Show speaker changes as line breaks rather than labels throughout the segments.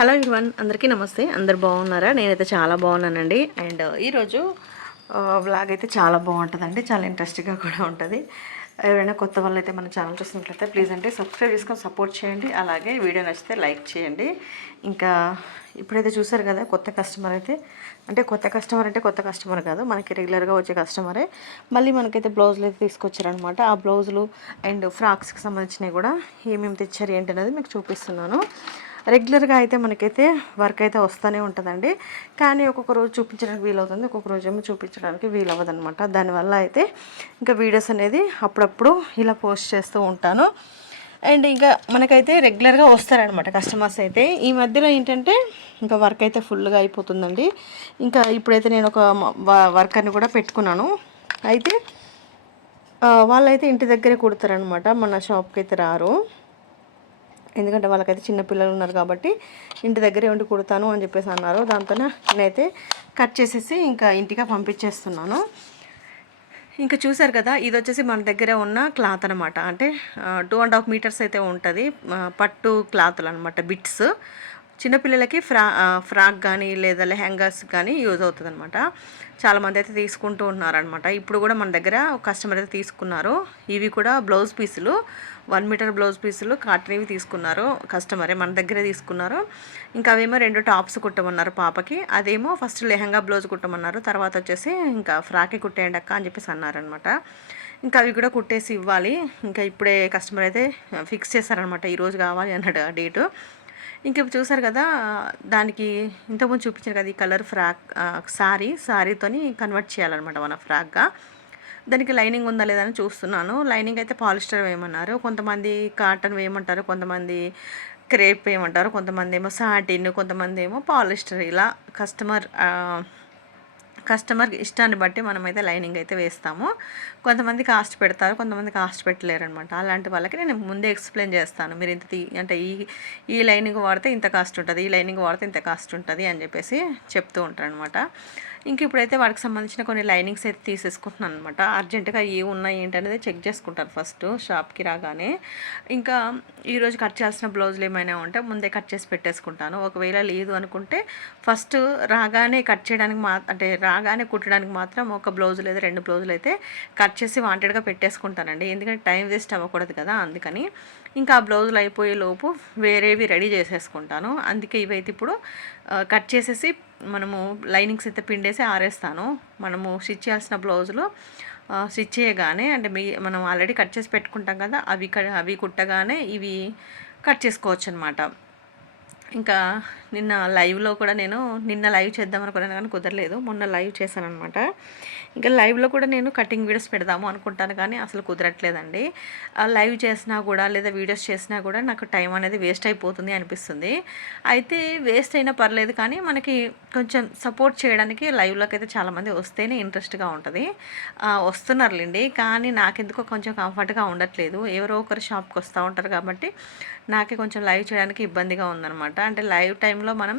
Hello ఇవన్ అందరికీ నమస్తే. అందరు బాగున్నారా? నేనైతే చాలా బాగున్నానండి. అండ్ ఈరోజు వ్లాగ్ అయితే చాలా బాగుంటుందండి. చాలా ఇంట్రెస్టింగ్గా కూడా ఉంటుంది. ఎవరైనా కొత్త వాళ్ళు అయితే మన ఛానల్ చూసినట్లయితే ప్లీజ్ అంటే సబ్స్క్రైబ్ చేసుకొని సపోర్ట్ చేయండి. అలాగే వీడియో నచ్చితే లైక్ చేయండి. ఇంకా ఇప్పుడైతే చూసారు కదా కొత్త కస్టమర్ అయితే. అంటే కొత్త కస్టమర్ అంటే కొత్త కస్టమర్ కాదు. మనకి రెగ్యులర్గా వచ్చే కస్టమరే మళ్ళీ మనకైతే బ్లౌజులు అయితే తీసుకొచ్చారనమాట ఆ బ్లౌజులు అండ్ ఫ్రాక్స్కి సంబంధించినవి కూడా ఏమేమి తెచ్చారు ఏంటి అనేది మీకు చూపిస్తున్నాను. రెగ్యులర్గా అయితే మనకైతే వర్క్ అయితే వస్తూనే ఉంటుందండి. కానీ ఒక్కొక్క రోజు చూపించడానికి వీలవుతుంది. ఒక్కొక్క రోజు ఏమో చూపించడానికి వీలవ్వదు అనమాట దానివల్ల అయితే ఇంకా వీడియోస్ అనేది అప్పుడప్పుడు ఇలా పోస్ట్ చేస్తూ ఉంటాను. అండ్ ఇంకా మనకైతే రెగ్యులర్గా వస్తారనమాట కస్టమర్స్ అయితే. ఈ మధ్యలో ఏంటంటే ఇంకా వర్క్ అయితే ఫుల్గా అయిపోతుందండి. ఇంకా ఇప్పుడైతే నేను ఒక వర్కర్ని కూడా పెట్టుకున్నాను. అయితే వాళ్ళైతే ఇంటి దగ్గరే కుడతారనమాట మన షాప్కి అయితే రారు. ఎందుకంటే వాళ్ళకైతే చిన్న పిల్లలు ఉన్నారు కాబట్టి ఇంటి దగ్గరే ఉండి కుడతాను అని చెప్పేసి అన్నారు. దాంతో నేనైతే కట్ చేసేసి ఇంకా ఇంటికి పంపించేస్తున్నాను. ఇంకా చూసారు కదా ఇది వచ్చేసి మన దగ్గర ఉన్న క్లాత్ అనమాట అంటే టూ అండ్ హాఫ్ మీటర్స్ అయితే ఉంటుంది. పట్టు క్లాత్లు అనమాట బిట్స్. చిన్నపిల్లలకి ఫ్రా ఫ్రాక్ కానీ లేదా లెహెంగాస్ కానీ యూజ్ అవుతుంది అనమాట చాలామంది అయితే తీసుకుంటూ ఉన్నారనమాట ఇప్పుడు కూడా మన దగ్గర ఒక కస్టమర్ అయితే తీసుకున్నారు. ఇవి కూడా బ్లౌజ్ పీసులు. వన్ మీటర్ బ్లౌజ్ పీసులు కాటన్ ఇవి తీసుకున్నారు కస్టమరే మన దగ్గరే తీసుకున్నారు. ఇంకా అవేమో రెండు టాప్స్ కుట్టమన్నారు పాపకి. అదేమో ఫస్ట్ లెహంగా బ్లౌజ్ కుట్టమన్నారు తర్వాత వచ్చేసి ఇంకా ఫ్రాకే కుట్టేయండి అక్క అని చెప్పేసి అన్నారనమాట ఇంకా అవి కూడా కుట్టేసి ఇవ్వాలి. ఇంకా ఇప్పుడే కస్టమర్ అయితే ఫిక్స్ చేశారనమాట ఈరోజు కావాలి అన్నాడు ఆ డేటు. ఇంకా ఇప్పుడు చూసారు కదా దానికి ఇంతకుముందు చూపించారు కదా ఈ కలర్ ఫ్రాక్ సారీ సారీతోని కన్వర్ట్ చేయాలన్నమాట మన ఫ్రాక్గా. దానికి లైనింగ్ ఉందా లేదా అని చూస్తున్నాను. లైనింగ్ అయితే పాలిస్టర్ వేయమన్నారు. కొంతమంది కాటన్ వేయమంటారు కొంతమంది క్రేప్ వేయమంటారు కొంతమంది ఏమో సాటిన్ కొంతమంది ఏమో పాలిస్టర్. ఇలా కస్టమర్ కస్టమర్ ఇష్టాన్ని బట్టి మనమైతే లైనింగ్ అయితే వేస్తాము. కొంతమంది కాస్ట్ పెడతారు కొంతమంది కాస్ట్ పెట్టలేరు అనమాట అలాంటి వాళ్ళకి నేను ముందే ఎక్స్ప్లెయిన్ చేస్తాను. మీరు ఇంత తీ- అంటే ఈ ఈ లైనింగ్ వాడితే ఇంత కాస్ట్ ఉంటుంది ఈ లైనింగ్ వాడితే ఇంత కాస్ట్ ఉంటుంది అని చెప్పేసి చెప్తూ ఉంటారనమాట ఇంక ఇప్పుడైతే వాటికి సంబంధించిన కొన్ని లైనింగ్స్ అయితే తీసేసుకుంటున్నాను అనమాట అర్జెంటుగా ఏ ఉన్నాయి ఏంటనేది చెక్ చేసుకుంటారు ఫస్ట్ షాప్కి రాగానే. ఇంకా ఈరోజు కట్ చేయాల్సిన బ్లౌజులు ఏమైనా ఉంటే ముందే కట్ చేసి పెట్టేసుకుంటాను. ఒకవేళ లేదు అనుకుంటే ఫస్ట్ రాగానే కట్ చేయడానికి మా అంటే రాగానే కుట్టడానికి మాత్రం ఒక బ్లౌజ్ లేదా రెండు బ్లౌజులు అయితే కట్ చేసి వాంటెడ్గా పెట్టేసుకుంటానండి. ఎందుకంటే టైం వేస్ట్ అవ్వకూడదు కదా అందుకని. ఇంకా ఆ బ్లౌజులు అయిపోయే లోపు వేరేవి రెడీ చేసేసుకుంటాను. అందుకే ఇవైతే ఇప్పుడు కట్ చేసేసి మనము లైనింగ్స్ అయితే పిండేసి ఆరేస్తాను. మనము స్టిచ్ చేయాల్సిన బ్లౌజులు స్టిచ్ చేయగానే అంటే మీ మనం ఆల్రెడీ కట్ చేసి పెట్టుకుంటాం కదా అవి అవి కుట్టగానే ఇవి కట్ చేసుకోవచ్చు అనమాట ఇంకా నిన్న లైవ్లో కూడా నేను నిన్న లైవ్ చేద్దాం అనుకున్నాను కానీ కుదరలేదు. మొన్న లైవ్ చేశాను అనమాట ఇంకా లైవ్లో కూడా నేను కటింగ్ వీడియోస్ పెడదాము అనుకుంటాను కానీ అసలు కుదరట్లేదండి. లైవ్ చేసినా కూడా లేదా వీడియోస్ చేసినా కూడా నాకు టైం అనేది వేస్ట్ అయిపోతుంది అనిపిస్తుంది. అయితే వేస్ట్ అయినా పర్లేదు కానీ మనకి కొంచెం సపోర్ట్ చేయడానికి లైవ్లోకి అయితే చాలామంది వస్తేనే ఇంట్రెస్ట్గా ఉంటుంది. వస్తున్నారులేండి కానీ నాకెందుకో కొంచెం కంఫర్ట్గా ఉండట్లేదు. ఎవరో ఒకరు షాప్కి వస్తూ ఉంటారు కాబట్టి నాకే కొంచెం లైవ్ చేయడానికి ఇబ్బందిగా ఉందన్నమాట. అంటే లైవ్ టైంలో మనం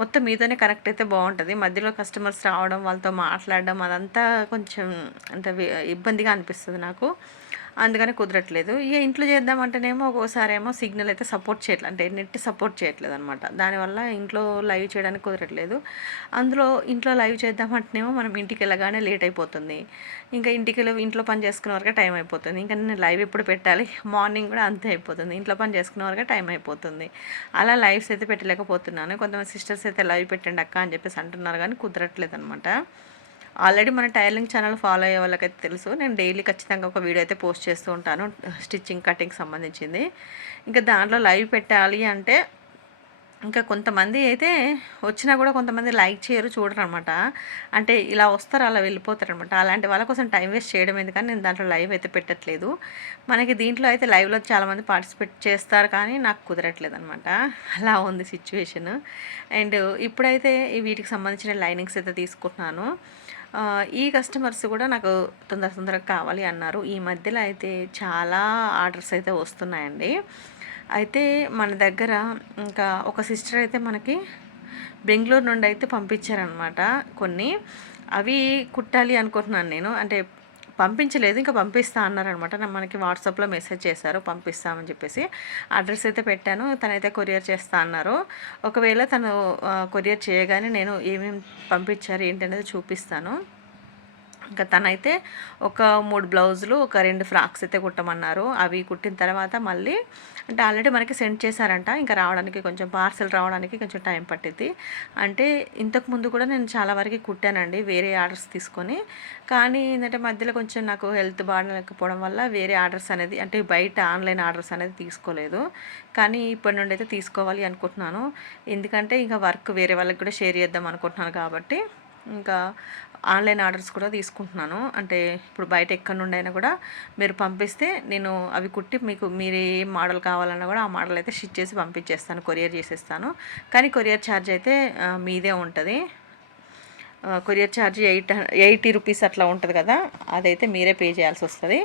మొత్తం మీతోనే కనెక్ట్ అయితే బాగుంటుంది. మధ్యలో కస్టమర్స్ రావడం వాళ్ళతో మాట్లాడడం అదంతా కొంచెం అంటే ఇబ్బందిగా అనిపిస్తుంది నాకు. అందుకని కుదరట్లేదు. ఇక ఇంట్లో చేద్దామంటేనేమో ఒక్కోసారి ఏమో సిగ్నల్ అయితే సపోర్ట్ చేయట్లేదు అంటే నెట్ సపోర్ట్ చేయట్లేదు అనమాట దానివల్ల ఇంట్లో లైవ్ చేయడానికి కుదరట్లేదు. అందులో ఇంట్లో లైవ్ చేద్దామంటేనేమో మనం ఇంటికి వెళ్ళగానే లేట్ అయిపోతుంది. ఇంకా ఇంటికి వెళ్ళి ఇంట్లో పని చేసుకునే వరకే టైం అయిపోతుంది. ఇంకా నేను లైవ్ ఎప్పుడు పెట్టాలి? మార్నింగ్ కూడా అంతే అయిపోతుంది. ఇంట్లో పని చేసుకునే వరకే టైం అయిపోతుంది. అలా లైవ్స్ అయితే పెట్టలేకపోతున్నాను. కొంతమంది సిస్టర్స్ అయితే లైవ్ పెట్టండి అక్క అని చెప్పేసి అంటున్నారు కానీ కుదరట్లేదు అనమాట ఆల్రెడీ మన టైలరింగ్ ఛానల్ ఫాలో అయ్యే వాళ్ళకైతే తెలుసు. నేను డైలీ ఖచ్చితంగా ఒక వీడియో అయితే పోస్ట్ చేస్తూ ఉంటాను స్టిచ్చింగ్ కటింగ్ సంబంధించింది. ఇంకా దాంట్లో లైవ్ పెట్టాలి అంటే ఇంకా కొంతమంది అయితే వచ్చినా కూడా కొంతమంది లైక్ చేయరు చూడరు అనమాట అంటే ఇలా వస్తారు అలా వెళ్ళిపోతారు అనమాట అలాంటి వాళ్ళ కోసం టైం వేస్ట్ చేయడం ఎందుకని నేను దాంట్లో లైవ్ అయితే పెట్టట్లేదు. మనకి దీంట్లో అయితే లైవ్లో చాలామంది పార్టిసిపేట్ చేస్తారు కానీ నాకు కుదరట్లేదు అనమాట అలా ఉంది సిచ్యువేషన్. అండ్ ఇప్పుడైతే ఈ వీటికి సంబంధించిన లైనింగ్స్ అయితే తీసుకుంటున్నాను. ఈ కస్టమర్స్ కూడా నాకు తొందర తొందరగా కావాలి అన్నారు. ఈ మధ్యలో అయితే చాలా ఆర్డర్స్ అయితే వస్తున్నాయండి. అయితే మన దగ్గర ఇంకా ఒక సిస్టర్ అయితే మనకి బెంగళూరు నుండి అయితే పంపించారనమాట కొన్ని. అవి కుట్టాలి అనుకుంటున్నాను నేను. అంటే పంపించలేదు ఇంకా పంపిస్తా అన్నారనమాట మనకి వాట్సాప్లో మెసేజ్ చేశారు పంపిస్తామని చెప్పేసి. అడ్రస్ అయితే పెట్టాను తనైతే కొరియర్ చేస్తా అన్నారు. ఒకవేళ తను కొరియర్ చేయగానే నేను ఏమేమి పంపించారు ఏంటనేది చూపిస్తాను. ఇంకా తనైతే ఒక మూడు బ్లౌజులు ఒక రెండు ఫ్రాక్స్ అయితే కుట్టమన్నారు. అవి కుట్టిన తర్వాత మళ్ళీ అంటే ఆల్రెడీ మనకి సెండ్ చేశారంట. ఇంకా రావడానికి కొంచెం పార్సల్ రావడానికి కొంచెం టైం పట్టింది అంటే ఇంతకుముందు కూడా నేను చాలా వరకు కుట్టానండి వేరే ఆర్డర్స్ తీసుకొని. కానీ ఏంటంటే మధ్యలో కొంచెం నాకు హెల్త్ బాగాలేకపోవడం వల్ల వేరే ఆర్డర్స్ అనేది అంటే బయట ఆన్లైన్ ఆర్డర్స్ అనేది తీసుకోలేదు. కానీ ఇప్పటి నుండి అయితే తీసుకోవాలి అనుకుంటున్నాను. ఎందుకంటే ఇంకా వర్క్ వేరే వాళ్ళకి కూడా షేర్ చేద్దాం అనుకుంటున్నాను కాబట్టి. ఇంకా ఆన్లైన్ ఆర్డర్స్ కూడా తీసుకుంటున్నాను. అంటే ఇప్పుడు బయట ఎక్కడి నుండి అయినా కూడా మీరు పంపిస్తే నేను అవి కుట్టి మీకు మీరు ఏ మోడల్ కావాలన్నా కూడా ఆ మోడల్ అయితే స్టిచ్ చేసి పంపించేస్తాను కొరియర్ చేసేస్తాను. కానీ కొరియర్ ఛార్జ్ అయితే మీదే ఉంటుంది. Courier charge eight eighty rupees అట్లా ఉంటుంది కదా అదైతే మీరే పే చేయాల్సి వస్తుంది.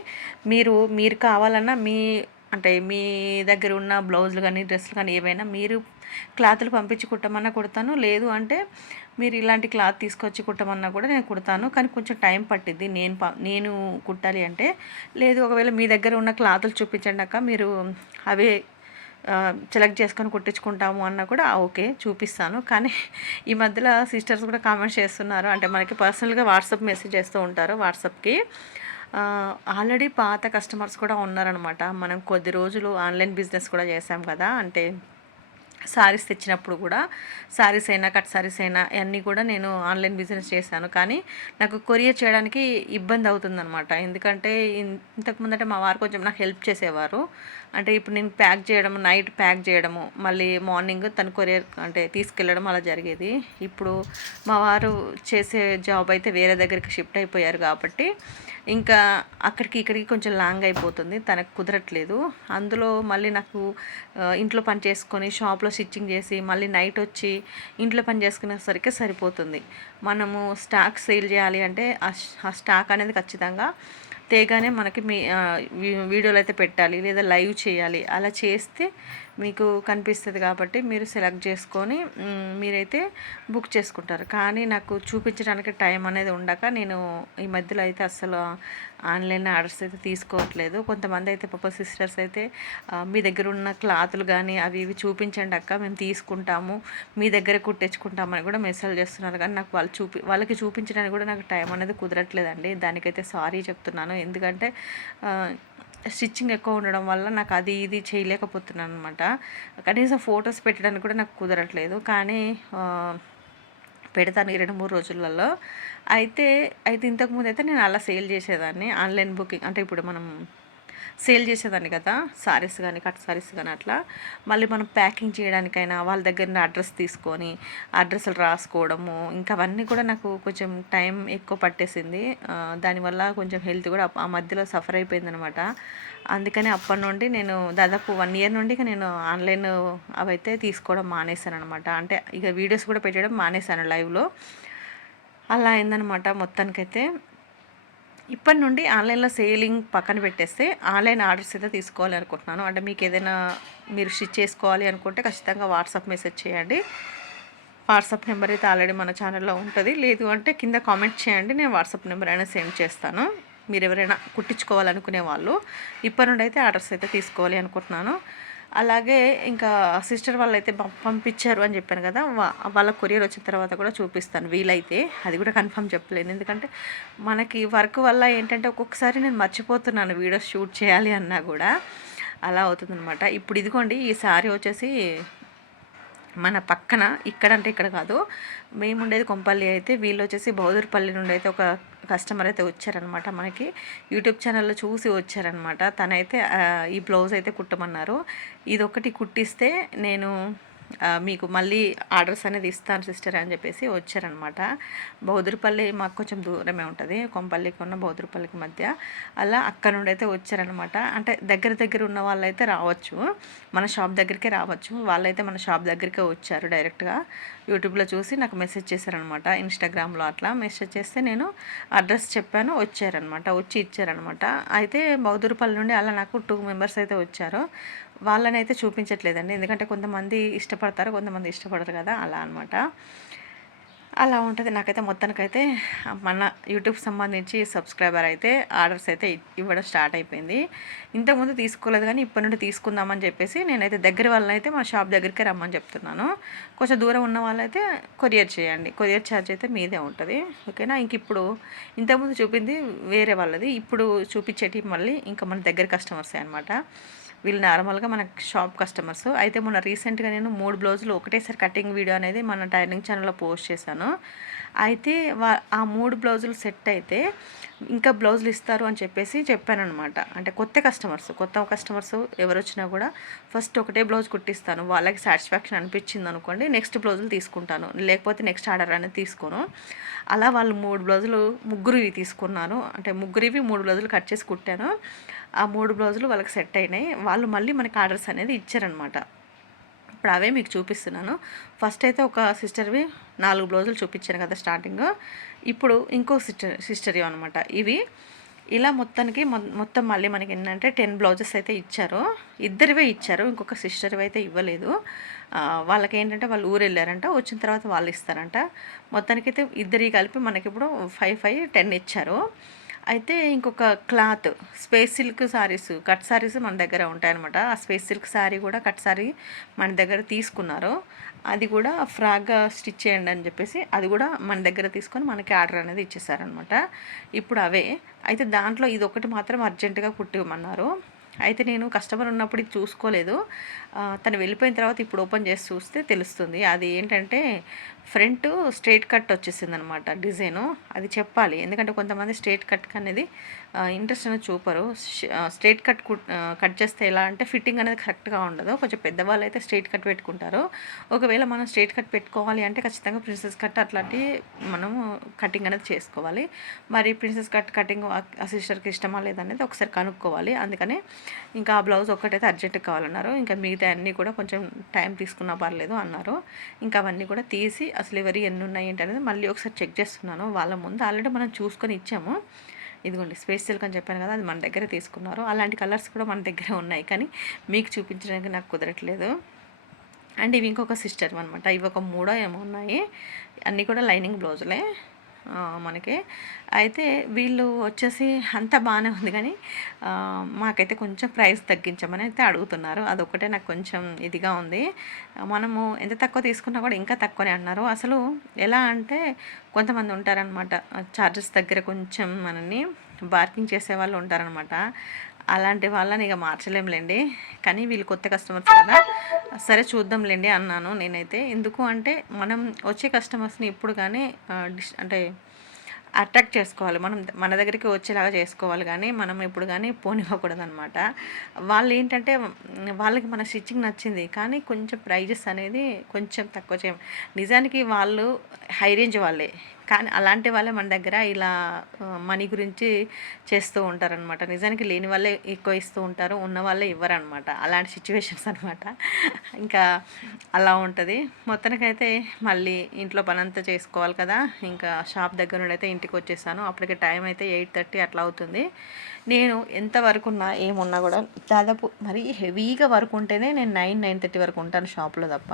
మీరు మీరు కావాలన్నా మీ అంటే మీ దగ్గర ఉన్న బ్లౌజులు కానీ డ్రెస్సులు కానీ ఏవైనా మీరు క్లాతులు పంపించి కుట్టమన్నా కుడతాను. లేదు అంటే మీరు ఇలాంటి క్లాత్ తీసుకొచ్చి కుట్టమన్నా కూడా నేను కుడతాను. కానీ కొంచెం టైం పట్టిద్ది. నేను నేను కుట్టాలి అంటే లేదు ఒకవేళ మీ దగ్గర ఉన్న క్లాతులు చూపించండి అక్క. మీరు అవే సెలెక్ట్ చేసుకొని కుట్టించుకుంటాము అన్న కూడా ఓకే చూపిస్తాను. కానీ ఈ మధ్యలో సిస్టర్స్ కూడా కామెంట్స్ చేస్తున్నారు. అంటే మనకి పర్సనల్గా వాట్సాప్ మెసేజ్ చేస్తూ ఉంటారు వాట్సాప్కి. ఆల్రెడీ పాత కస్టమర్స్ కూడా ఉన్నారనమాట మనం కొద్ది రోజులు ఆన్లైన్ బిజినెస్ కూడా చేసాం కదా. అంటే శారీస్ తెచ్చినప్పుడు కూడా శారీస్ అయినా కట్ శారీస్ అయినా అన్నీ కూడా నేను ఆన్లైన్ బిజినెస్ చేశాను. కానీ నాకు కొరియర్ చేయడానికి ఇబ్బంది అవుతుందనమాట ఎందుకంటే ఇంతకుముందంటే మా వారు కొంచెం నాకు హెల్ప్ చేసేవారు. అంటే ఇప్పుడు నేను ప్యాక్ చేయడము నైట్ ప్యాక్ చేయడము మళ్ళీ మార్నింగ్ తను కొరియర్ అంటే తీసుకెళ్ళడం అలా జరిగేది. ఇప్పుడు మా వారు చేసే జాబ్ అయితే వేరే దగ్గరికి షిఫ్ట్ అయిపోయారు కాబట్టి ఇంకా అక్కడికి ఇక్కడికి కొంచెం లాంగ్ అయిపోతుంది. తనకు కుదరట్లేదు. అందులో మళ్ళీ నాకు ఇంట్లో పని చేసుకొని షాప్లో స్టిచ్చింగ్ చేసి మళ్ళీ నైట్ వచ్చి ఇంట్లో పని చేసుకునేసరికి సరిపోతుంది. మనము స్టాక్ సేల్ చేయాలి అంటే ఆ స్టాక్ అనేది ఖచ్చితంగా తేగానే మనకి మీ వీడియోలు అయితే పెట్టాలి లేదా లైవ్ చేయాలి. అలా చేస్తే మీకు కనిపిస్తుంది కాబట్టి మీరు సెలెక్ట్ చేసుకొని మీరైతే బుక్ చేసుకుంటారు. కానీ నాకు చూపించడానికి టైం అనేది ఉండక నేను ఈ మధ్యలో అయితే అస్సలు ఆన్లైన్ ఆర్డర్స్ అయితే తీసుకోవట్లేదు. కొంతమంది అయితే పాప సిస్టర్స్ అయితే మీ దగ్గర ఉన్న క్లాతులు కానీ అవి ఇవి చూపించండి అక్క మేము తీసుకుంటాము. మీ దగ్గర కుట్టించుకుంటామని కూడా మెసేజ్ చేస్తున్నారు. కానీ నాకు వాళ్ళు చూపి వాళ్ళకి చూపించడానికి కూడా నాకు టైం అనేది కుదరట్లేదండి. దానికైతే సారీ చెప్తున్నాను. ఎందుకంటే స్టిచ్చింగ్ ఎక్కువ ఉండడం వల్ల నాకు అది ఇది చేయలేకపోతున్నాను అనమాట కనీసం ఫొటోస్ పెట్టడానికి కూడా నాకు కుదరట్లేదు. కానీ పెడతాను ఈ రెండు మూడు రోజులలో. అయితే అయితే ఇంతకుముందు అయితే నేను అలా సేల్ చేసేదాన్ని. ఆన్లైన్ బుకింగ్ అంటే ఇప్పుడు మనం సేల్ చేసేదాన్ని కదా సారీస్ కానీ కట్ సారీస్ కానీ అట్లా. మళ్ళీ మనం ప్యాకింగ్ చేయడానికైనా వాళ్ళ దగ్గర అడ్రస్ తీసుకొని అడ్రస్లు రాసుకోవడము ఇంకా అవన్నీ కూడా నాకు కొంచెం టైం ఎక్కువ పట్టేసింది. దానివల్ల కొంచెం హెల్త్ కూడా ఆ మధ్యలో సఫర్ అయిపోయింది అనమాట అందుకని అప్పటి నుండి నేను దాదాపు వన్ ఇయర్ నుండి ఇక నేను ఆన్లైన్ అవైతే తీసుకోవడం మానేశాను అనమాట అంటే ఇక వీడియోస్ కూడా పెట్టడం మానేశాను లైవ్లో. అలా అయిందనమాట మొత్తానికైతే. ఇప్పటి నుండి ఆన్లైన్లో సేలింగ్ పక్కన పెట్టేస్తే ఆన్లైన్ ఆర్డర్స్ అయితే తీసుకోవాలి అనుకుంటున్నాను అంటే మీకు ఏదైనా మీరు స్టిచ్ చేసుకోవాలి అనుకుంటే ఖచ్చితంగా వాట్సాప్ మెసేజ్ చేయండి. వాట్సాప్ నెంబర్ అయితే ఆల్రెడీ మన ఛానల్లో ఉంటుంది. లేదు అంటే కింద కామెంట్ చేయండి. నేను వాట్సాప్ నెంబర్ అయినా సెండ్ చేస్తాను. మీరు ఎవరైనా కుట్టించుకోవాలనుకునే వాళ్ళు ఇప్పటి నుండి అయితే ఆర్డర్స్ అయితే తీసుకోవాలి అనుకుంటున్నాను. అలాగే ఇంకా సిస్టర్ వాళ్ళు అయితే పంపించారు అని చెప్పాను కదా వాళ్ళ కొరియర్ వచ్చిన తర్వాత కూడా చూపిస్తాను వీలైతే. అది కూడా కన్ఫర్మ్ చెప్పలేను. ఎందుకంటే మనకి వర్క్ వల్ల ఏంటంటే ఒక్కొక్కసారి నేను మర్చిపోతున్నాను వీడియోస్ షూట్ చేయాలి అన్నా కూడా. అలా అవుతుందనమాట ఇప్పుడు ఇదిగోండి ఈ సారీ వచ్చేసి మన పక్కన ఇక్కడ అంటే ఇక్కడ కాదు. మేము ఉండేది కొంపల్లి అయితే వీళ్ళు వచ్చేసి బౌదూర్పల్లి నుండి అయితే ఒక కస్టమర్ అయితే వచ్చారనమాట మనకి. యూట్యూబ్ ఛానల్లో చూసి వచ్చారనమాట తనైతే ఈ బ్లౌజ్ అయితే కుట్టమన్నారు. ఇది ఒకటి కుట్టిస్తే నేను మీకు మళ్ళీ ఆర్డర్స్ అనేది ఇస్తాను సిస్టర్ అని చెప్పేసి వచ్చారనమాట బౌదూరుపల్లి మాకు కొంచెం దూరమే ఉంటుంది కొంపల్లికి ఉన్న బౌదూరుపల్లికి మధ్య. అలా అక్కడ నుండి అయితే వచ్చారనమాట అంటే దగ్గర దగ్గర ఉన్న వాళ్ళైతే రావచ్చు మన షాప్ దగ్గరికే రావచ్చు. వాళ్ళైతే మన షాప్ దగ్గరికే వచ్చారు డైరెక్ట్గా. యూట్యూబ్లో చూసి నాకు మెసేజ్ చేశారనమాట ఇన్స్టాగ్రామ్లో అట్లా. మెసేజ్ చేస్తే నేను అడ్రస్ చెప్పాను వచ్చారనమాట వచ్చి ఇచ్చారనమాట అయితే బౌదూరుపల్లి నుండి అలా నాకు టూ మెంబర్స్ అయితే వచ్చారు. వాళ్ళని అయితే చూపించట్లేదండి. ఎందుకంటే కొంతమంది ఇష్టపడతారు కొంతమంది ఇష్టపడరు కదా అలా అనమాట అలా ఉంటుంది. నాకైతే మొత్తానికైతే మన యూట్యూబ్ సంబంధించి సబ్స్క్రైబర్ అయితే ఆర్డర్స్ అయితే ఇవ్వడం స్టార్ట్ అయిపోయింది. ఇంతకుముందు తీసుకోలేదు కానీ ఇప్పటి నుండి తీసుకుందామని చెప్పేసి నేనైతే దగ్గర వాళ్ళనైతే మా షాప్ దగ్గరికి రమ్మని చెప్తున్నాను. కొంచెం దూరం ఉన్న వాళ్ళైతే కొరియర్ చేయండి. కొరియర్ ఛార్జ్ అయితే మీదే ఉంటుంది. ఓకేనా? ఇంక ఇప్పుడు ఇంతకుముందు చూపింది వేరే వాళ్ళది. ఇప్పుడు చూపించేటి మళ్ళీ ఇంకా మన దగ్గర కస్టమర్సే అనమాట వీళ్ళు నార్మల్గా మన షాప్ కస్టమర్స్. అయితే మొన్న రీసెంట్గా నేను మూడు బ్లౌజులు ఒకటేసారి కటింగ్ వీడియో అనేది మన టైలింగ్ ఛానల్లో పోస్ట్ చేశాను. అయితే వా ఆ మూడు బ్లౌజులు సెట్ అయితే ఇంకా బ్లౌజులు ఇస్తారు అని చెప్పేసి చెప్పానమాట అంటే కొత్త కస్టమర్స్ కొత్త కస్టమర్స్ ఎవరు వచ్చినా కూడా ఫస్ట్ ఒకటే బ్లౌజ్ కుట్టిస్తాను. వాళ్ళకి సాటిస్ఫాక్షన్ అనిపించింది అనుకోండి నెక్స్ట్ బ్లౌజులు తీసుకుంటాను. లేకపోతే నెక్స్ట్ ఆర్డర్ అనేది తీసుకోను. అలా వాళ్ళు మూడు బ్లౌజులు ముగ్గురువి తీసుకున్నారు. అంటే ముగ్గురివి మూడు బ్లౌజులు కట్ చేసి కుట్టాను. ఆ మూడు బ్లౌజులు వాళ్ళకి సెట్ అయినాయి. వాళ్ళు మళ్ళీ మనకి ఆర్డర్స్ అనేది ఇచ్చారనమాట ఇప్పుడు అవే మీకు చూపిస్తున్నాను. ఫస్ట్ అయితే ఒక సిస్టర్వి నాలుగు బ్లౌజులు చూపించాను కదా స్టార్టింగ్. ఇప్పుడు ఇంకో సిస్టర్ సిస్టర్వి అనమాట ఇవి ఇలా మొత్తానికి మొత్తం మళ్ళీ మనకి ఏంటంటే టెన్ బ్లౌజెస్ అయితే ఇచ్చారు. ఇద్దరివే ఇచ్చారు. ఇంకొక సిస్టర్వి అయితే ఇవ్వలేదు. వాళ్ళకి ఏంటంటే వాళ్ళు ఊరు వెళ్ళారంట వచ్చిన తర్వాత వాళ్ళు ఇస్తారంట. మొత్తానికైతే ఇద్దరి కలిపి మనకి ఇప్పుడు ఫైవ్ ఫైవ్ టెన్ ఇచ్చారు. అయితే ఇంకొక cloth space silk saris cut saris మన దగ్గర ఉంటాయన్నమాట. ఆ స్పేస్ సిల్క్ శారీ కూడా కట్ సారీ మన దగ్గర తీసుకున్నారు. అది కూడా ఫ్రాగ్గా స్టిచ్ చేయండి అని చెప్పేసి అది కూడా మన దగ్గర తీసుకొని మనకి ఆర్డర్ అనేది ఇచ్చేసారనమాట ఇప్పుడు అవే. అయితే దాంట్లో ఇది ఒకటి మాత్రం అర్జెంటుగా కుట్టివ్వమన్నారు అయితే నేను కస్టమర్ ఉన్నప్పుడు ఇది చూసుకోలేదు. తను వెళ్ళిపోయిన తర్వాత ఇప్పుడు ఓపెన్ చేసి చూస్తే తెలుస్తుంది. అది ఏంటంటే ఫ్రంట్ స్ట్రేట్ కట్ వచ్చేసింది అనమాట డిజైను. అది చెప్పాలి. ఎందుకంటే కొంతమంది స్ట్రేట్ కట్ అనేది ఇంట్రెస్ట్ అనేది చూపరు. స్ట్రేట్ కట్ కట్ చేస్తే ఎలా అంటే ఫిట్టింగ్ అనేది కరెక్ట్గా ఉండదు. కొంచెం పెద్దవాళ్ళు అయితే స్ట్రేట్ కట్ పెట్టుకుంటారు. ఒకవేళ మనం స్ట్రేట్ కట్ పెట్టుకోవాలి అంటే ఖచ్చితంగా ప్రిన్సెస్ కట్ అట్లాంటి మనము కటింగ్ అనేది చేసుకోవాలి. మరి ప్రిన్సెస్ కట్ కటింగ్ ఆ సిస్టర్కి ఇష్టమా లేదనేది ఒకసారి కనుక్కోవాలి. అందుకని ఇంకా ఆ బ్లౌజ్ ఒక్కటైతే అర్జెంట్ కావాలన్నారు. ఇంకా మిగతా అన్నీ కూడా కొంచెం టైం తీసుకున్నా పర్లేదు అన్నారు. ఇంకా అవన్నీ కూడా తీసి అసలు ఎవరి ఎన్ని ఉన్నాయి ఏంటి అనేది మళ్ళీ ఒకసారి చెక్ చేస్తున్నాను. వాళ్ళ ముందు ఆల్రెడీ మనం చూసుకొని ఇచ్చాము. ఇదిగోండి స్పేస్ సిల్క్ అని చెప్పాను కదా అది మన దగ్గర తీసుకున్నారు. అలాంటి కలర్స్ కూడా మన దగ్గర ఉన్నాయి కానీ మీకు చూపించడానికి నాకు కుదరట్లేదు. అండ్ ఇవి ఇంకొక సిస్టర్ అనమాట ఇవి ఒక మూడో ఏమో ఉన్నాయి. అన్నీ కూడా లైనింగ్ బ్లౌజులే. మనకి. అయితే వీళ్ళు వచ్చేసి అంతా బాగానే ఉంది కానీ మాకైతే కొంచెం ప్రైస్ తగ్గించమని అయితే అడుగుతున్నారు. అదొకటే నాకు కొంచెం ఇదిగా ఉంది. మనము ఎంత తక్కువ తీసుకున్నా కూడా ఇంకా తక్కువనే అన్నారు. అసలు ఎలా అంటే కొంతమంది ఉంటారనమాట చార్జెస్ దగ్గర కొంచెం మనని బార్కింగ్ చేసే వాళ్ళు ఉంటారనమాట అలాంటి వాళ్ళని ఇక మార్చలేంలేండి. కానీ వీళ్ళు కొత్త కస్టమర్స్ కదా. సరే చూద్దాంలేండి అన్నాను నేనైతే. ఎందుకు అంటే మనం వచ్చే కస్టమర్స్ని ఇప్పుడు కానీ డిస్- అంటే అట్రాక్ట్ చేసుకోవాలి. మనం మన దగ్గరికి వచ్చేలాగా చేసుకోవాలి కానీ మనం ఇప్పుడు కానీ పోనివ్వకూడదు అనమాట వాళ్ళు ఏంటంటే వాళ్ళకి మన స్టిచ్చింగ్ నచ్చింది. కానీ కొంచెం ప్రైజెస్ అనేది కొంచెం తక్కువ చేయం. నిజానికి వాళ్ళు హై రేంజ్ వాళ్ళే. కానీ అలాంటి వాళ్ళే మన దగ్గర ఇలా మనీ గురించి చేస్తూ ఉంటారనమాట నిజానికి లేని వాళ్ళే ఎక్కువ ఇస్తూ ఉంటారు ఉన్న వాళ్ళే ఇవ్వరనమాట అలాంటి సిచ్యువేషన్స్ అనమాట ఇంకా అలా ఉంటుంది. మొత్తానికైతే మళ్ళీ ఇంట్లో పని అంతా చేసుకోవాలి కదా. ఇంకా షాప్ దగ్గర నుండి అయితే ఇంటికి వచ్చేసాను. అప్పటికి టైం అయితే ఎయిట్ థర్టీ అట్లా అవుతుంది. నేను ఎంత వరకు ఉన్నా ఏమున్నా కూడా దాదాపు మరీ హెవీగా వర్క్ ఉంటేనే నేను నైన్ నైన్ థర్టీ వరకు ఉంటాను షాప్లో తప్ప.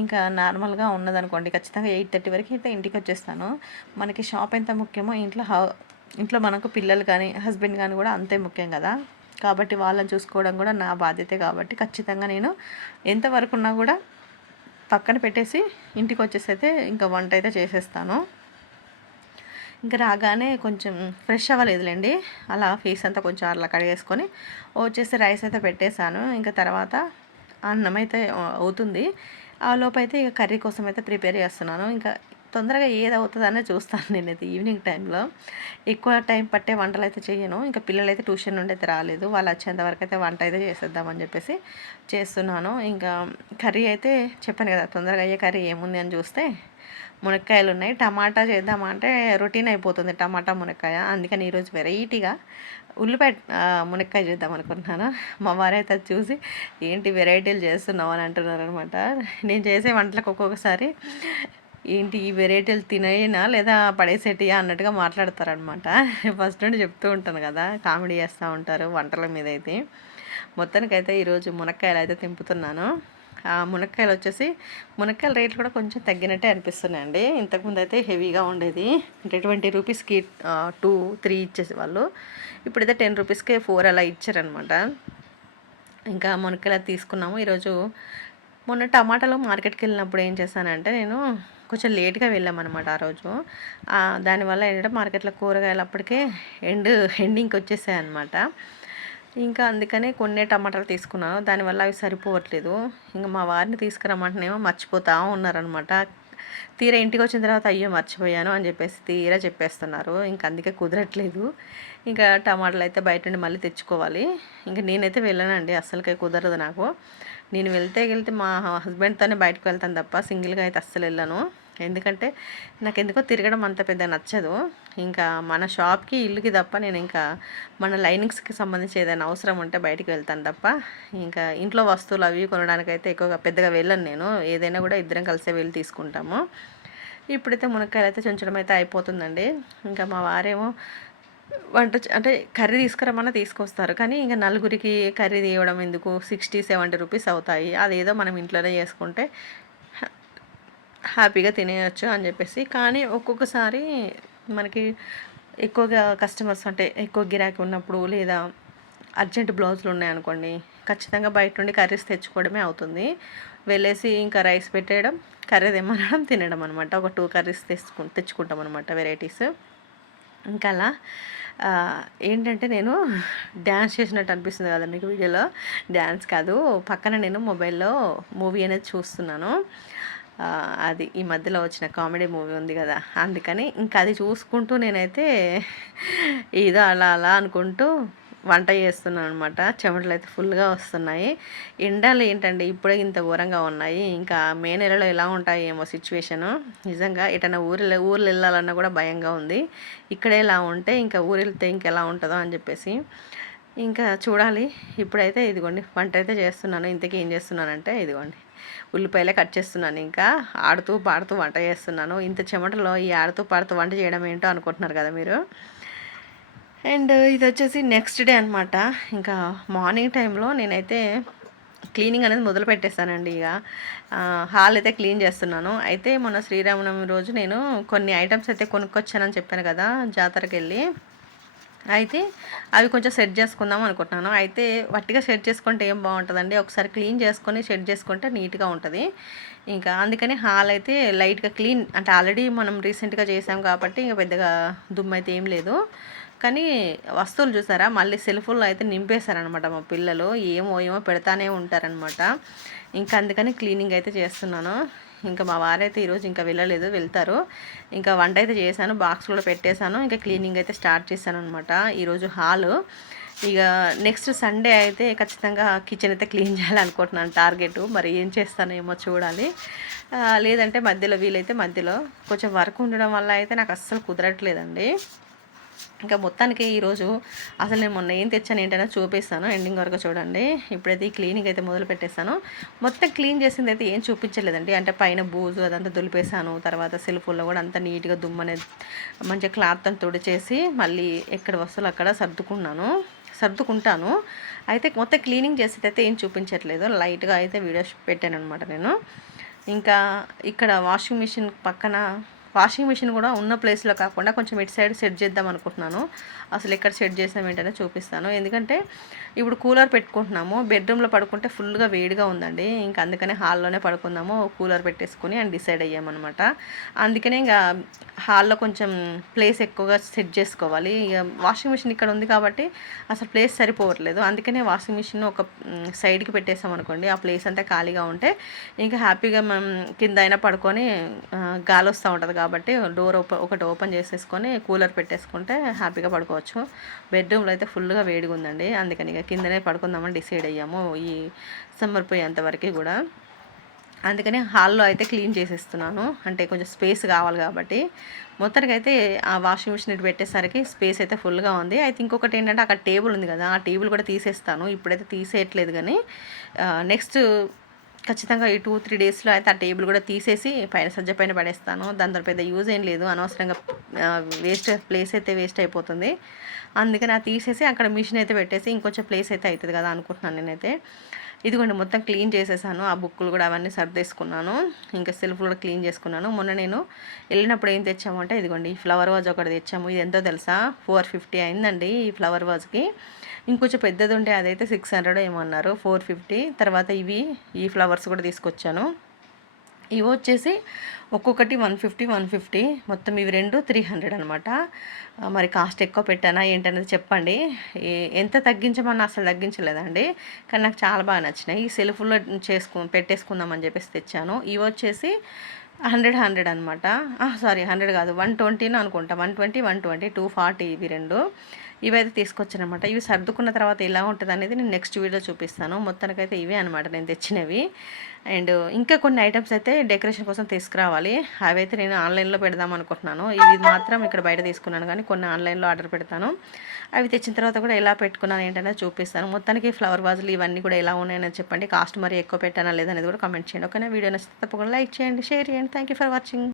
ఇంకా నార్మల్గా ఉన్నదనుకోండి ఖచ్చితంగా ఎయిట్ థర్టీ వరకు అయితే ఇంటికి వచ్చేస్తాను మనకి షాప్ ఎంత ముఖ్యమో ఇంట్లో హౌ ఇంట్లో మనకు పిల్లలు కానీ హస్బెండ్ కానీ కూడా అంతే ముఖ్యం కదా. కాబట్టి వాళ్ళని చూసుకోవడం కూడా నా బాధ్యతే కాబట్టి ఖచ్చితంగా నేను ఎంతవరకు ఉన్నా కూడా పక్కన పెట్టేసి ఇంటికి వచ్చేసి అయితే ఇంకా వంట అయితే చేసేస్తాను. ఇంకా రాగానే కొంచెం ఫ్రెష్ అవ్వలేదులేండి. అలా ఫేస్ అంతా కొంచెం అలా కడిగేసుకొని వచ్చేసి రైస్ అయితే పెట్టేశాను. ఇంకా తర్వాత అన్నం అయితే అవుతుంది. ఆ లోపైతే ఇక కర్రీ కోసం అయితే ప్రిపేర్ చేస్తున్నాను. ఇంకా తొందరగా ఏది అవుతుందనే చూస్తాను నేనైతే ఈవినింగ్ టైంలో. ఎక్కువ టైం పట్టే వంటలు అయితే చేయను ఇంకా పిల్లలు అయితే ట్యూషన్ నుండి అయితే రాలేదు. వాళ్ళు వచ్చేంత వరకు అయితే వంట అయితే చేసేద్దామని చెప్పేసి చేస్తున్నాను. ఇంకా కర్రీ అయితే చెప్పాను కదా తొందరగా అయ్యే కర్రీ ఏముంది అని చూస్తే మునక్కాయలు ఉన్నాయి టమాటా చేద్దామా అంటే రొటీన్ అయిపోతుంది టమాటా మునక్కాయ. అందుకని ఈరోజు వెరైటీగా ఉల్లిపాయ మునక్కాయ చేద్దాం అనుకుంటున్నాను. మా వారైతే అది చూసి ఏంటి వెరైటీలు చేస్తున్నావు? అని అంటున్నారు అనమాట నేను చేసే వంటలకు ఒక్కొక్కసారి ఏంటి ఈ వెరైటీలు తినేనా లేదా పడేసేటియా? అన్నట్టుగా మాట్లాడతారనమాట ఫస్ట్ నుండి చెప్తూ ఉంటాను కదా కామెడీ చేస్తూ ఉంటారు వంటల మీద అయితే. మొత్తానికైతే ఈరోజు మునక్కాయలు అయితే తింపుతున్నాను. మునక్కాయలు వచ్చేసి మునక్కాయల రేట్లు కూడా కొంచెం తగ్గినట్టే అనిపిస్తున్నాయండి. ఇంతకుముందు అయితే హెవీగా ఉండేది. అంటే ట్వంటీ రూపీస్కి టూ త్రీ ఇచ్చేసి వాళ్ళు. ఇప్పుడైతే టెన్ రూపీస్కే ఫోర్ అలా ఇచ్చారనమాట ఇంకా మునక్కాయలు అది తీసుకున్నాము. ఈరోజు మొన్న టమాటాలు మార్కెట్కి వెళ్ళినప్పుడు ఏం చేశానంటే నేను కొంచెం లేట్గా వెళ్ళామన్నమాట ఆ రోజు. దానివల్ల ఏంటంటే మార్కెట్లో కూరగాయలు అప్పటికే ఎండ్ ఎండింగ్కి వచ్చేసాయి అనమాట ఇంకా అందుకనే కొన్ని టమాటాలు తీసుకున్నాను. దానివల్ల అవి సరిపోవట్లేదు. ఇంకా మా వారిని తీసుకురమ్మంటేనేమో మర్చిపోతా ఉన్నారనమాట తీరా ఇంటికి వచ్చిన తర్వాత అయ్యో మర్చిపోయాను అని చెప్పేసి తీరా చెప్పేస్తున్నారు. ఇంకా అందుకే కుదరట్లేదు. ఇంకా టమాటాలు అయితే బయట నుండి మళ్ళీ తెచ్చుకోవాలి. ఇంకా నేనైతే వెళ్ళానండి. అస్సలకే కుదరదు నాకు. నేను వెళ్తే వెళ్తే మా హస్బెండ్తోనే బయటకు వెళ్తాను తప్ప సింగిల్గా అయితే అస్సలు వెళ్ళాను. ఎందుకంటే నాకు ఎందుకో తిరగడం అంత పెద్ద నచ్చదు. ఇంకా మన షాప్కి ఇల్లుకి తప్ప నేను ఇంకా మన లైనింగ్స్కి సంబంధించి ఏదైనా అవసరం ఉంటే బయటికి వెళ్తాను తప్ప. ఇంకా ఇంట్లో వస్తువులు అవి కొనడానికైతే ఎక్కువగా పెద్దగా వెళ్ళను నేను. ఏదైనా కూడా ఇద్దరం కలిసే వెళ్ళి తీసుకుంటాము. ఇప్పుడైతే మునక్కాయలు అయితే చుంచడం అయితే అయిపోతుందండి. ఇంకా మా వారేమో వంట అంటే కర్రీ తీసుకురమన్నా తీసుకొస్తారు. కానీ ఇంకా నలుగురికి కర్రీ తీయడం ఎందుకు? సిక్స్టీ సెవెంటీ రూపీస్ అవుతాయి. అదేదో మనం ఇంట్లోనే చేసుకుంటే హ్యాపీగా తినేయచ్చు అని చెప్పేసి. కానీ ఒక్కొక్కసారి మనకి ఎక్కువగా కస్టమర్స్ అంటే ఎక్కువ గిరాకీ ఉన్నప్పుడు లేదా అర్జెంట్ బ్లౌజులు ఉన్నాయనుకోండి ఖచ్చితంగా బయట నుండి కర్రీస్ తెచ్చుకోవడమే అవుతుంది. వెళ్ళేసి ఇంకా రైస్ పెట్టేయడం కర్రీ తెమ్మనడం తినడం అనమాట ఒక టూ కర్రీస్ తెచ్చుకు తెచ్చుకుంటాం అనమాట వెరైటీస్. ఇంకా అలా ఏంటంటే నేను డ్యాన్స్ చేసినట్టు అనిపిస్తుంది కదా మీకు వీడియోలో. డ్యాన్స్ కాదు పక్కన నేను మొబైల్లో మూవీ అనేది చూస్తున్నాను. అది ఈ మధ్యలో వచ్చిన కామెడీ మూవీ ఉంది కదా అందుకని ఇంకా అది చూసుకుంటూ నేనైతే ఏదో అలా అలా అనుకుంటూ వంట చేస్తున్నాను అనమాట చెమటలు అయితే ఫుల్గా వస్తున్నాయి. ఎండలు ఏంటండి? ఇప్పుడే ఇంత ఘోరంగా ఉన్నాయి. ఇంకా మే నెలలో ఎలా ఉంటాయి ఏమో సిచ్యువేషను. నిజంగా ఎటైనా ఊరిలో ఊర్లు వెళ్ళాలన్నా కూడా భయంగా ఉంది. ఇక్కడే ఇలా ఉంటే ఇంకా ఊరు వెళ్తే ఇంకెలా ఉంటుందో అని చెప్పేసి. ఇంకా చూడాలి. ఇప్పుడైతే ఇదిగోండి వంట అయితే చేస్తున్నాను. ఇంతకీ ఏం చేస్తున్నానంటే ఇదిగోండి. ఉల్లిపాయలే కట్ చేస్తున్నాను ఇంకా. ఆడుతూ పాడుతూ వంట చేస్తున్నాను. ఇంత చెమటలో ఈ ఆడుతూ పాడుతూ వంట చేయడం ఏంటో అనుకుంటున్నారు కదా మీరు. అండ్ ఇది వచ్చేసి నెక్స్ట్ డే అనమాట ఇంకా మార్నింగ్ టైంలో నేనైతే క్లీనింగ్ అనేది మొదలు పెట్టేస్తానండి ఇక. హాల్ అయితే క్లీన్ చేస్తున్నాను. అయితే మొన్న శ్రీరామనవమి రోజు నేను కొన్ని ఐటమ్స్ అయితే కొనుక్కొచ్చానని చెప్పాను కదా జాతరకి వెళ్ళి అయితే అవి కొంచెం సెట్ చేసుకుందాం అనుకుంటున్నాను. అయితే వట్టిగా సెట్ చేసుకుంటే ఏం బాగుంటుందండి? ఒకసారి క్లీన్ చేసుకొని సెట్ చేసుకుంటే నీట్గా ఉంటుంది. ఇంకా అందుకని హాల్ అయితే లైట్గా క్లీన్ అంటే ఆల్రెడీ మనం రీసెంట్గా చేసాం కాబట్టి ఇంకా పెద్దగా దుమ్ము అయితే ఏం లేదు. కానీ వస్తువులు చూసారా? మళ్ళీ సెల్ఫుల్లో అయితే నింపేశారనమాట మా పిల్లలు. ఏమో ఏమో పెడతానే ఉంటారనమాట ఇంకా అందుకని క్లీనింగ్ అయితే చేస్తున్నాను. ఇంకా మా వారైతే ఈరోజు ఇంకా వెళ్ళలేదు వెళ్తారు. ఇంకా వంట అయితే చేశాను బాక్స్ కూడా పెట్టేశాను. ఇంకా క్లీనింగ్ అయితే స్టార్ట్ చేశాను అనమాట ఈరోజు హాలు ఇక నెక్స్ట్ సండే అయితే ఖచ్చితంగా కిచెన్ అయితే క్లీన్ చేయాలనుకుంటున్నాను టార్గెట్ మరి ఏం చేస్తానో ఏమో చూడాలి. లేదంటే మధ్యలో వీలైతే మధ్యలో కొంచెం వర్క్ ఉండడం వల్ల అయితే నాకు అస్సలు కుదరట్లేదండి. ఇంకా మొత్తానికి ఈరోజు అసలు నేను మొన్న ఏం తెచ్చాను ఏంటనే చూపిస్తాను. ఎండింగ్ వరకు చూడండి. ఇప్పుడైతే ఈ క్లీనింగ్ అయితే మొదలు పెట్టేస్తాను. మొత్తం క్లీన్ చేసింది అయితే ఏం చూపించలేదండి. అంటే పైన బూజు అదంతా దులిపేశాను. తర్వాత సెల్ఫుల్లో కూడా అంతా నీట్గా దుమ్ము అనేది మంచిగా అని తుడిచేసి మళ్ళీ ఎక్కడ వస్తువులు అక్కడ సర్దుకున్నాను. సర్దుకుంటాను. అయితే మొత్తం క్లీనింగ్ చేసేది అయితే ఏం చూపించట్లేదు. లైట్గా అయితే వీడియోస్ పెట్టాను అనమాట నేను. ఇంకా ఇక్కడ వాషింగ్ మిషన్ పక్కన వాషింగ్ మిషన్ కూడా ఉన్న ప్లేస్లో కాకుండా కొంచెం ఇటు సైడ్ సెట్ చేద్దాం అనుకుంటున్నాను. అసలు ఎక్కడ సెట్ చేసాం ఏంటనే చూపిస్తాను. ఎందుకంటే ఇప్పుడు కూలర్ పెట్టుకుంటున్నాము. బెడ్రూమ్లో పడుకుంటే ఫుల్గా వేడిగా ఉందండి. ఇంకా అందుకనే హాల్లోనే పడుకుందాము. కూలర్ పెట్టేసుకుని అని డిసైడ్ అయ్యామన్నమాట. అందుకనే ఇంకా హాల్లో కొంచెం ప్లేస్ ఎక్కువగా సెట్ చేసుకోవాలి. ఇక వాషింగ్ మిషన్ ఇక్కడ ఉంది కాబట్టి అసలు ప్లేస్ సరిపోవట్లేదు. అందుకనే వాషింగ్ మిషన్ ఒక సైడ్కి పెట్టేసాం అనుకోండి. ఆ ప్లేస్ అంతా ఖాళీగా ఉంటే ఇంకా హ్యాపీగా మనం కింద అయినా పడుకొని గాలి వస్తూ ఉంటుంది కాబట్టి డోర్ ఓపెన్ ఒకటి ఓపెన్ చేసేసుకొని కూలర్ పెట్టేసుకుంటే హ్యాపీగా పడుకోవచ్చు. బెడ్రూమ్లో అయితే ఫుల్గా వేడిగా ఉందండి అందుకని ఇక కిందనే పడుకుందామని డిసైడ్ అయ్యాము ఈ సమ్మర్ పోయేంతవరకు కూడా. అందుకని హాల్లో అయితే క్లీన్ చేసేస్తున్నాను. అంటే కొంచెం స్పేస్ కావాలి కాబట్టి. మొత్తానికి అయితే ఆ వాషింగ్ మిషన్ ఇటు పెట్టేసరికి స్పేస్ అయితే ఫుల్గా ఉంది. అయితే ఇంకొకటి ఏంటంటే అక్కడ టేబుల్ ఉంది కదా ఆ టేబుల్ కూడా తీసేస్తాను. ఇప్పుడైతే తీసేయట్లేదు కానీ నెక్స్ట్ ఖచ్చితంగా ఈ టూ త్రీ డేస్లో అయితే ఆ టేబుల్ కూడా తీసేసి పైన సజ్జ పైన పడేస్తాను. దాని తర్వాత పెద్ద యూజ్ ఏం లేదు. అనవసరంగా వేస్ట్ ప్లేస్ అయితే వేస్ట్ అయిపోతుంది. అందుకని అది తీసేసి అక్కడ మిషన్ అయితే పెట్టేసి ఇంకొంచెం ప్లేస్ అయితే అవుతుంది కదా అనుకుంటున్నాను నేనైతే. ఇదిగోండి మొత్తం క్లీన్ చేసేసాను. ఆ బుక్కులు కూడా అవన్నీ సర్దేసుకున్నాను. ఇంకా సెల్ఫ్ కూడా క్లీన్ చేసుకున్నాను. మొన్న నేను వెళ్ళినప్పుడు ఏం తెచ్చామంటే ఇదిగోండి ఈ ఫ్లవర్ వాజ్ ఒకటి తెచ్చాము. ఇది ఎంతో తెలుసా? ఫోర్ ఫిఫ్టీ అయిందండి ఈ ఫ్లవర్ వాజ్కి. ఇంకొంచెం పెద్దది ఉంటే అదైతే సిక్స్ హండ్రెడ్ ఏమన్నారు ఫోర్ ఫిఫ్టీ. తర్వాత ఇవి ఈ ఫ్లవర్స్ కూడా తీసుకొచ్చాను. ఇవి వచ్చేసి ఒక్కొక్కటి వన్ ఫిఫ్టీ వన్ ఫిఫ్టీ. మొత్తం ఇవి రెండు త్రీ హండ్రెడ్ అనమాట మరి కాస్ట్ ఎక్కువ పెట్టానా ఏంటనేది చెప్పండి. ఎంత తగ్గించమన్నా అసలు తగ్గించలేదండి. కానీ నాకు చాలా బాగా నచ్చినాయి. ఈ సెల్ఫ్లో చేసుకు పెట్టేసుకుందామని చెప్పేసి తెచ్చాను. ఇవి వచ్చేసి హండ్రెడ్ హండ్రెడ్ అనమాట సారీ హండ్రెడ్ కాదు వన్ ట్వంటీని అనుకుంటా. One twenty one twenty two forty ఇవి రెండు. ఇవైతే తీసుకొచ్చానమాట ఇవి సర్దుకున్న తర్వాత ఎలా ఉంటుంది అనేది నేను నెక్స్ట్ వీడియో చూపిస్తాను. మొత్తానికైతే ఇవే అనమాట నేను తెచ్చినవి. అండ్ ఇంకా కొన్ని ఐటమ్స్ అయితే డెకరేషన్ కోసం తీసుకురావాలి. అవైతే నేను ఆన్లైన్లో పెడదాం అనుకుంటున్నాను. ఇవి మాత్రం ఇక్కడ బయట తీసుకున్నాను కానీ కొన్ని ఆన్లైన్లో ఆర్డర్ పెడతాను. అవి తెచ్చిన తర్వాత కూడా ఎలా పెట్టుకున్నాను ఏంటనేది చూపిస్తాను. మొత్తానికి ఫ్లవర్ వాజులు ఇవన్నీ కూడా ఎలా ఉన్నాయని చెప్పండి. కాస్ట్ మరి ఎక్కువ పెట్టానా లేదనేది కూడా కామెంట్ చేయండి. ఓకేనా? వీడియో నచ్చితే తప్పకుండా లైక్ చేయండి షేర్ చేయండి. Thank you for watching